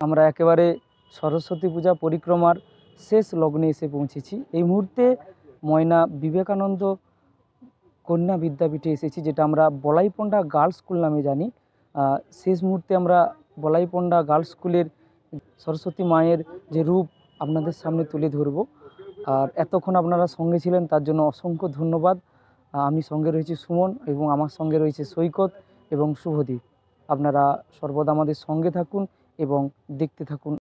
আমরা একেবারে সরস্বতী পূজা পরিক্রমার শেষ লগ্নে এসে পৌঁছেছি। এই মুহূর্তে ময়না বিবেকানন্দ কন্যা বিদ্যাপীঠে এসেছি, যেটা আমরা বলাইপন্ডা গার্লস স্কুল নামে জানি। শেষ মুহূর্তে আমরা বলাইপন্ডা গার্লস স্কুলের সরস্বতী মায়ের যে রূপ আপনাদের সামনে তুলে ধরব। আর এতক্ষণ আপনারা সঙ্গে ছিলেন তার জন্য অসংখ্য ধন্যবাদ। আমি সঙ্গে রয়েছি সুমন এবং আমার সঙ্গে রয়েছে সৈকত এবং শুভদীপ। আপনারা সর্বদা আমাদের সঙ্গে থাকুন এবং দেখতে থাকুন